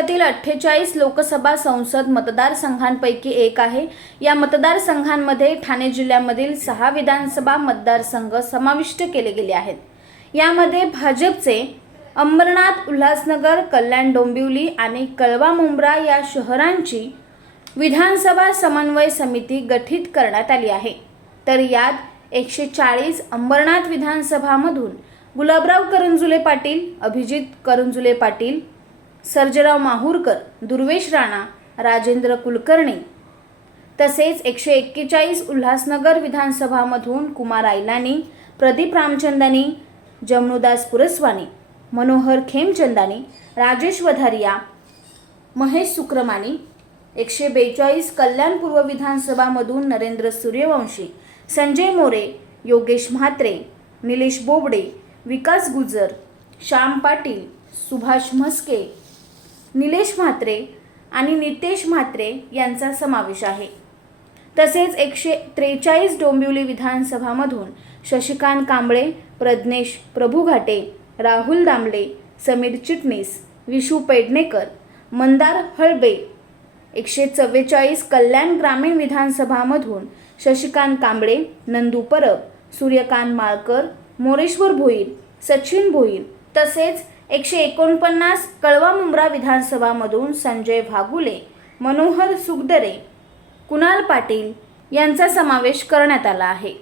देशातील 48 लोकसभा संसद मतदारसंघांपैकी एक आहे। या मतदारसंघांमध्ये ठाणे जिल्ह्यामधील 6 विधानसभा मतदारसंघ समाविष्ट केले गेले आहेत। यामध्ये भाजपचे अंबरनाथ, उल्हासनगर, कल्याण, डोंबिवली आणि कळवा मुंब्रा या शहरांची विधानसभा समन्वय समिती गठीत करण्यात आली आहे। तर यात 140 अंबरनाथ विधानसभामधून गुलाबराव करंजुले पाटील, अभिजित करंजुले पाटील, सर्जेराव माहूरकर, दुर्वेश राणा, राजेंद्र कुलकर्णी तसेच 141 उल्हासनगर विधानसभामधून कुमार आयलानी, प्रदीप रामचंदानी, जमनुदास पुरस्वानी, मनोहर खेमचंदानी, राजेश वधारिया, महेश सुक्रमानी, 142 कल्याण पूर्व विधानसभामधून नरेंद्र सूर्यवंशी, संजय मोरे, योगेश म्हात्रे, निलेश बोबडे, विकास गुजर, श्याम पाटील, सुभाष म्हस्के, निलेश म्हात्रे आणि नितेश म्हात्रे यांचा समावेश आहे। तसेच 143 डोंबिवली विधानसभामधून शशिकांत कांबळे, प्रज्ञेश प्रभुघाटे, राहुल दामले, समीर चिटणीस, विशू पेडणेकर, मंदार हळबे, 144 कल्याण ग्रामीण विधानसभामधून शशिकांत कांबळे, नंदू परब, सूर्यकांत माळकर, मोरेश्वर भोईर, सचिन भोईर तसेच 149 कळवा मुंब्रा विधानसभामधून संजय भागुले, मनोहर सुगदरे, कुणाल पाटील यांचा समावेश करण्यात आला आहे।